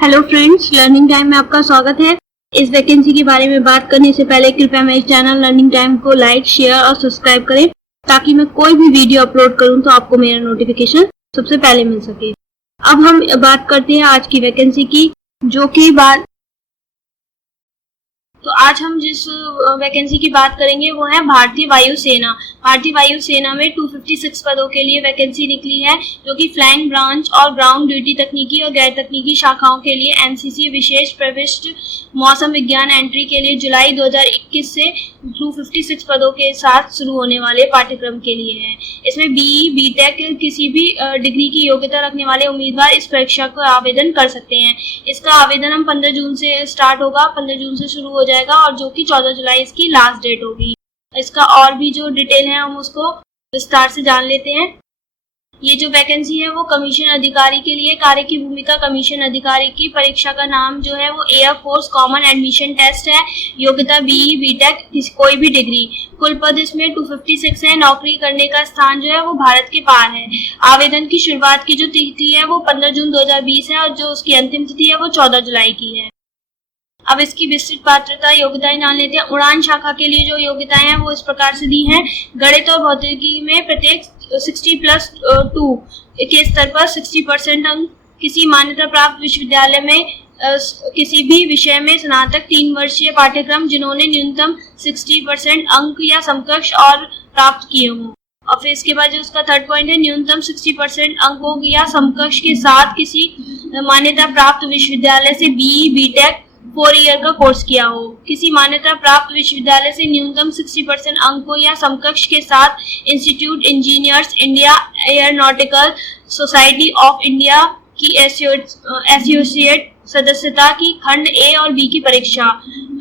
Hello friends, learning time में आपका स्वागत है। इस वैकेंसी के बारे में बात करने से पहले कृपया मेरे चैनल लर्निंग टाइम को लाइक, शेयर और सब्सक्राइब करें ताकि मैं कोई भी वीडियो अपलोड करूं तो आपको मेरा नोटिफिकेशन सबसे पहले मिल सके। अब हम बात करते हैं आज की वैकेंसी की, तो आज हम जिस वैकेंसी की बात करेंगे वो है भारतीय वायुसेना। भारतीय वायुसेना में 256 पदों के लिए वैकेंसी निकली है, जो कि फ्लाइंग ब्रांच और ग्राउंड ड्यूटी तकनीकी और गैर तकनीकी शाखाओं के लिए एनसीसी विशेष प्रविष्ट मौसम विज्ञान एंट्री के लिए जुलाई 2021 से 256 पदों के साथ शुरू होने वाले पाठ्यक्रम के लिए है। इसमें बीई, बीटेक किसी भी डिग्री की योग्यता रखने वाले उम्मीदवार इस परीक्षा को आवेदन कर सकते हैं। इसका आवेदन हम 15 जून से स्टार्ट होगा, 15 जून से शुरू हो जाएगा और जो कि 14 जुलाई इसकी लास्ट डेट होगी। इसका और भी जो डिटेल है हम उसको विस्तार से जान लेते हैं। ये जो वैकेंसी है वो कमीशन अधिकारी के लिए कार्य की भूमिका। कमीशन अधिकारी की परीक्षा का नाम जो है वो air force common admission test है। योग्यता बीई, बीटेक कोई भी डिग्री। कुल पद इसमें 256 है। नौकरी करने का स्थान जो है वो भारत के पार है। आवेदन की शुरुआत की जो तिथि है वो 15 जून 2020 है और जो उसकी अंतिम तिथि है वो 14 जुलाई की है। अब इसकी विस्तृत पात्रता योग्यताएं जान लेते हैं। उड़ान शाखा के लिए जो योग्यताएं हैं वो इस प्रकार से दी हैं। गणित और भौतिकी में प्रत्येक 60+2 के स्तर पर 60% अंक। किसी मान्यता प्राप्त विश्वविद्यालय में किसी भी विषय में स्नातक 3 वर्षीय पाठ्यक्रम जिन्होंने न्यूनतम 60% अंक या समकक्ष और प्राप्त किए हों। और फिर इसके बाद जो उसका थर्ड पॉइंट है, न्यूनतम 60% अंकों या समकक्ष के साथ किसी मान्यता प्राप्त विश्वविद्यालय से बीई, बीटेक 4 ईयर का कोर्स किया हो। किसी मान्यता प्राप्त विश्वविद्यालय से न्यूनतम 60% अंकों या समकक्ष के साथ institute engineers India, aeronautical society of India की एसोसिएट सदस्यता की खंड ए और बी की परीक्षा।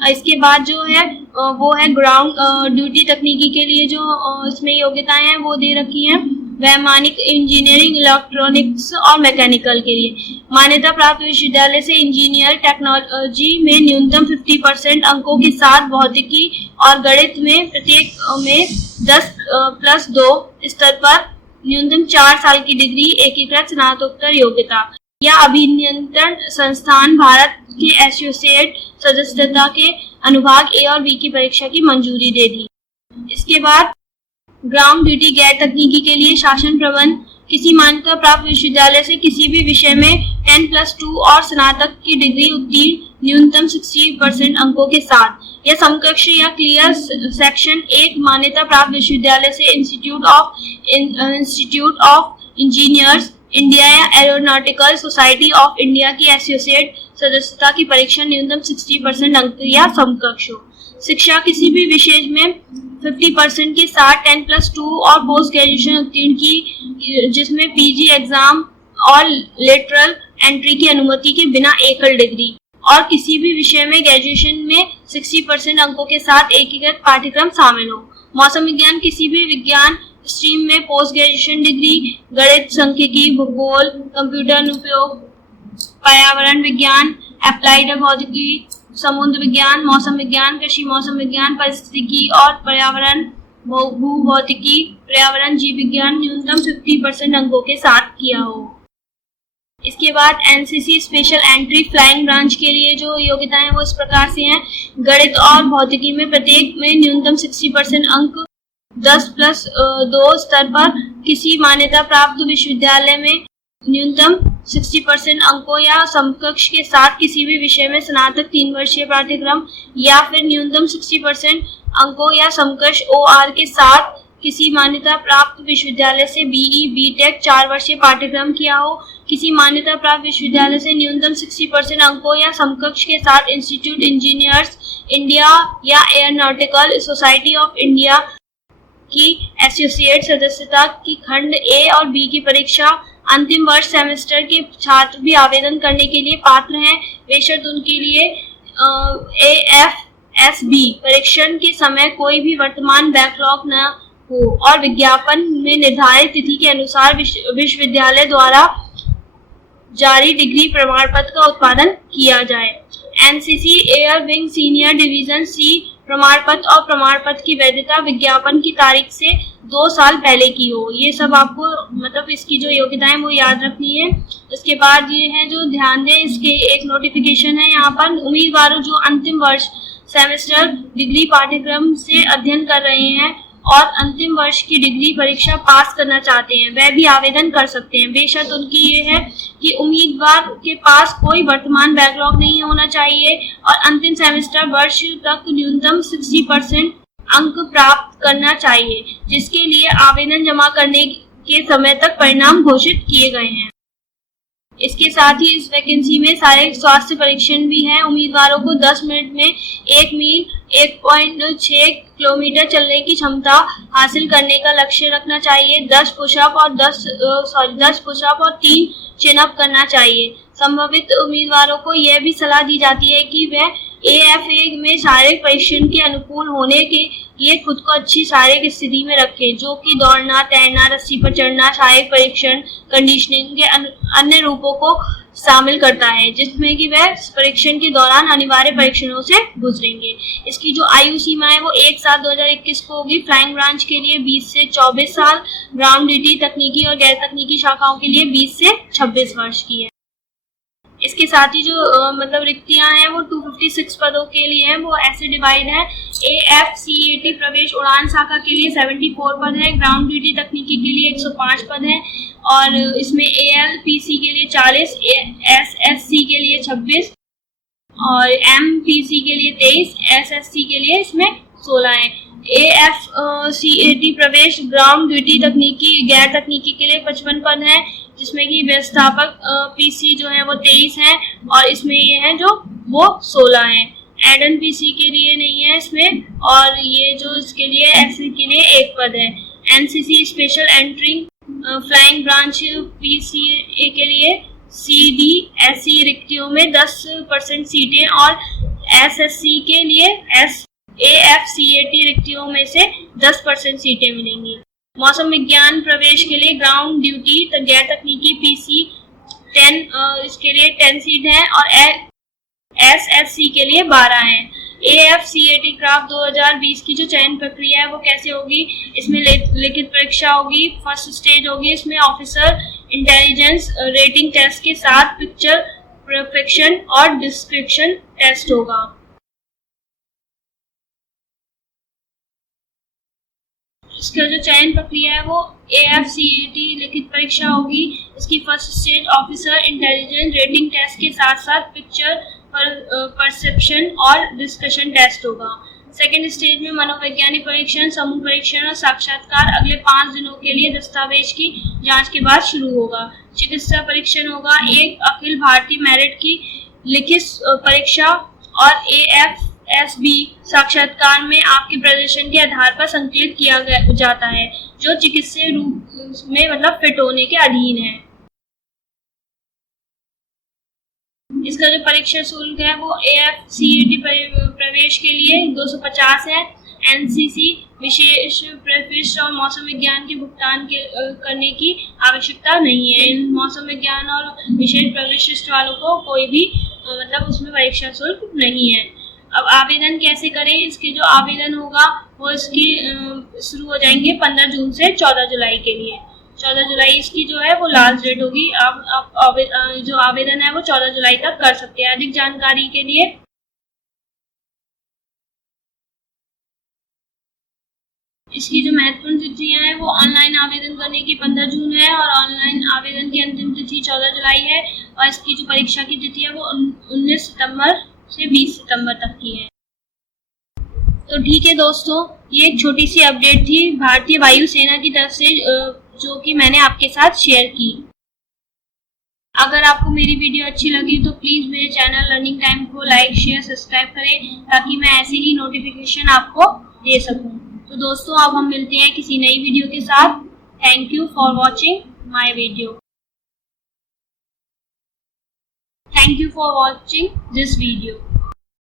इसके बाद जो है वो है ग्राउंड ड्यूटी तकनीकी के लिए जो इसमें योग्यताएं हैं वो दे रखी हैं। वैमानिक इंजीनियरिंग, इलेक्ट्रॉनिक्स और मैकेनिकल के लिए मान्यता प्राप्त विश्वविद्यालय से इंजीनियर टेक्नोलॉजी में न्यूनतम 50% अंकों के साथ भौतिकी और गणित में प्रत्येक में 10+2 स्तर पर न्यूनतम 4 साल की डिग्री, एकीकृत स्नातकोत्तर योग्यता या अभियंत्रण संस्थान भारत के एसोसिएट सदस्यता के अनुभाग ए और बी की परीक्षा की मंजूरी दे दी। इसके बाद ग्राउंड ड्यूटी गैर तकनीकी के लिए शासन प्रबंध। किसी मान्यता प्राप्त विश्वविद्यालय से किसी भी विषय में 10+2 और स्नातक की डिग्री उत्तीर्ण न्यूनतम 60% अंकों के साथ या समकक्ष या क्लियर सेक्शन 1 मान्यता प्राप्त विश्वविद्यालय से इंस्टीट्यूट ऑफ इंजीनियर्स इंडिया या एरोनॉटिकल सोसाइटी ऑफ इंडिया की एसोसिएट सदस्यता की परीक्षा न्यूनतम 60% अंक या समकक्ष हो। शिक्षा किसी भी विषय में 50% के साथ 10+2 और पोस्ट ग्रेजुएशन उत्तीर्ण की, जिसमें पीजी एग्जाम और लेटरल एंट्री की अनुमति के बिना एकल डिग्री, और किसी भी विषय में ग्रेजुएशन में 60% अंकों के साथ एकीकृत पाठ्यक्रम शामिल हो। मौसम विज्ञान किसी भी विज्ञान स्ट्रीम में पोस्ट ग्रेजुएशन डिग्री, गणित, सांख्यिकी, भूगोल, कंप्यूटर अनुप्रयोग, पर्यावरण विज्ञान, अप्लाइड भौतिकी, समुद्र विज्ञान, मौसम विज्ञान, कृषि मौसम विज्ञान, परिस्थितिकी और पर्यावरण, भू भौतिकी, पर्यावरण जीव विज्ञान न्यूनतम 50% अंकों के साथ किया हो। इसके बाद NCC special entry flying branch के लिए जो योग्यताएं हैं वो इस प्रकार से हैं। गणित और भौतिकी में प्रत्येक में न्यूनतम 60% अंक 10+2 स्तर पर। किसी मान्यता प्राप्त विश्वविद्यालय में न्यूनतम 60% अंकों या समकक्ष के साथ किसी भी विषय में स्नातक 3 वर्षीय पाठ्यक्रम या फिर न्यूनतम 60% अंकों या समकक्ष ओआर के साथ किसी मान्यता प्राप्त विश्वविद्यालय से बीई, बीटेक 4 वर्षीय पाठ्यक्रम किया हो। किसी मान्यता प्राप्त विश्वविद्यालय से न्यूनतम 60% अंकों या समकक्ष के साथ इंस्टीट्यूट इंजीनियर्स इंडिया या एयरोनॉटिकल सोसाइटी ऑफ इंडिया की एसोसिएट सदस्यता की खंड ए और बी की परीक्षा। अंतिम वर्ष सेमेस्टर के छात्र भी आवेदन करने के लिए पात्र हैं, बेशर्त उनके लिए AFSB परीक्षण के समय कोई भी वर्तमान बैकलॉग न हो और विज्ञापन में निर्धारित तिथि के अनुसार विश्वविद्यालय द्वारा जारी डिग्री प्रमाण पत्र का उत्पादन किया जाए। NCC air wing senior division C प्रमाण पत्र और प्रमाण पत्र की वैधता विज्ञापन की तारीख से 2 साल पहले की हो। ये सब आपको मतलब इसकी जो योग्यताएं वो याद रखनी है। उसके बाद ये है जो ध्यान दें, इसके एक नोटिफिकेशन है यहाँ पर, उम्मीदवारों जो अंतिम वर्ष सेमेस्टर डिग्री पाठ्यक्रम से अध्ययन कर रहे हैं और अंतिम वर्ष की डिग्री परीक्षा पास करना चाहते हैं वह भी आवेदन कर सकते हैं। बेशर्त उनकी ये है कि उम्मीदवार के पास कोई वर्तमान बैकलॉग नहीं होना चाहिए और अंतिम सेमेस्टर वर्ष तक न्यूनतम 60% अंक प्राप्त करना चाहिए, जिसके लिए आवेदन जमा करने के समय तक परिणाम घोषित किए गए हैं। इसके साथ ही इस वैकेंसी में शारीरिक स्वास्थ्य परीक्षण भी है। उम्मीदवारों को 10 मिनट में 1 मील 1.6 किलोमीटर चलने की क्षमता हासिल करने का लक्ष्य रखना चाहिए। 10 पुशअप और 3 चिनअप करना चाहिए। संभावित उम्मीदवारों को यह भी सलाह दी जाती है कि वह AFA में शारीरिक परीक्षण के अनुकूल होने के लिए खुद को अच्छी शारीरिक स्थिति में रखें, जो कि दौड़ना, तैरना, रस्सी पर चढ़ना, शारीरिक परीक्षण, कंडीशनिंग के अन्य रूपों को शामिल करता है, जिसमें कि वह परीक्षण के दौरान अनिवार्य परीक्षणों से गुजरेंगे। इसकी जो आयु सीमा है वो 1/7/2021 को होगी। फ्लाइंग ब्रांच के लिए 20 से 24 साल, ग्राउंड ड्यूटी तकनीकी और गैर तकनीकी शाखाओं के लिए 20 से 26 वर्ष की है। इसके साथ ही जो मतलब रिक्तियां हैं वो 256 पदों के लिए है, वो ऐसे डिवाइड है। AFCET प्रवेश उड़ान शाखा के लिए 74 पद है, ग्राउंड ड्यूटी तकनीकी के लिए 105 पद है और इसमें ALPC के लिए 40, SSC के लिए 26 और MPC के लिए 23, SSC के लिए इसमें 16 है। AFCET प्रवेश ग्राउंड ड्यूटी तकनीकी गैर तकनीकी के लिए 55 पद है, जिसमें कि व्यवस्थापक PC जो है वो 23 है और इसमें ये है जो वो 16 है। एडन PC के लिए नहीं है इसमें, और ये जो इसके लिए SC के लिए 1 पद है। NCC special entering flying branch PCA के लिए CDSE रिक्तियों में 10% सीटें और SSC के लिए AFCET रिक्तियों में से 10% सीटें मिलेंगी। मौसम विज्ञान प्रवेश के लिए ग्राउंड ड्यूटी गैर तकनीकी PC 10 इसके लिए 10 सीट है और SSC के लिए 12 है। AFCET क्राफ्ट 2020 की जो चयन प्रक्रिया है वो कैसे होगी, इसमें लिखित परीक्षा होगी। फर्स्ट स्टेज होगी, इसमें ऑफिसर इंटेलिजेंस रेटिंग टेस्ट के साथ पिक्चर परफेक्शन और डिस्क्रिप्शन टेस्ट होगा। इसका जो चयन प्रक्रिया है वो AFCET लिखित परीक्षा होगी। इसकी first stage officer intelligence rating test के साथ साथ पिक्चर परसेप्शन और डिस्कशन टेस्ट होगा। सेकेंड स्टेज में मनोवैज्ञानिक परीक्षण, समूह परीक्षण और साक्षात्कार अगले 5 दिनों के लिए दस्तावेज की जांच के बाद शुरू होगा। चिकित्सा परीक्षण होगा, एक अखिल भारतीय मेरिट की लिखित परीक्षा और AFSB साक्षात्कार में आपके प्रदर्शन के आधार पर संकलित किया जाता है, जो चिकित्सीय रूप में मतलब फिट होने के अधीन है। इसका जो परीक्षा शुल्क है वो AFCET प्रवेश के लिए 250 है। NCC विशेष प्रविष्ट और मौसम विज्ञान के भुगतान करने की आवश्यकता नहीं है। इन मौसम विज्ञान और विशेष प्रविष्ट वालों को कोई भी मतलब उसमें परीक्षा शुल्क नहीं है। अब आवेदन कैसे करें, इसके जो आवेदन होगा वो इसकी शुरू हो जाएंगे 15 जून से 14 जुलाई के लिए। 14 जुलाई इसकी जो है वो लास्ट डेट होगी। आप जो आवेदन है वो 14 जुलाई तक कर सकते हैं। अधिक जानकारी के लिए इसकी जो महत्वपूर्ण तिथियां हैं वो ऑनलाइन आवेदन करने की 15 जून है और ऑनलाइन आवेदन की अंतिम तिथि 14 जुलाई है और इसकी जो परीक्षा की तिथि है वो 19 सितंबर से 20 सितंबर तक की है। तो ठीक है दोस्तों, ये एक छोटी सी अपडेट थी भारतीय वायुसेना की तरफ से जो कि मैंने आपके साथ शेयर की। अगर आपको मेरी वीडियो अच्छी लगी तो प्लीज़ मेरे चैनल लर्निंग टाइम को लाइक, शेयर, सब्सक्राइब करें ताकि मैं ऐसे ही नोटिफिकेशन आपको दे सकूं। तो दोस्तों अब हम मिलते हैं किसी नई वीडियो के साथ। Thank you for watching my video. Thank you for watching this video.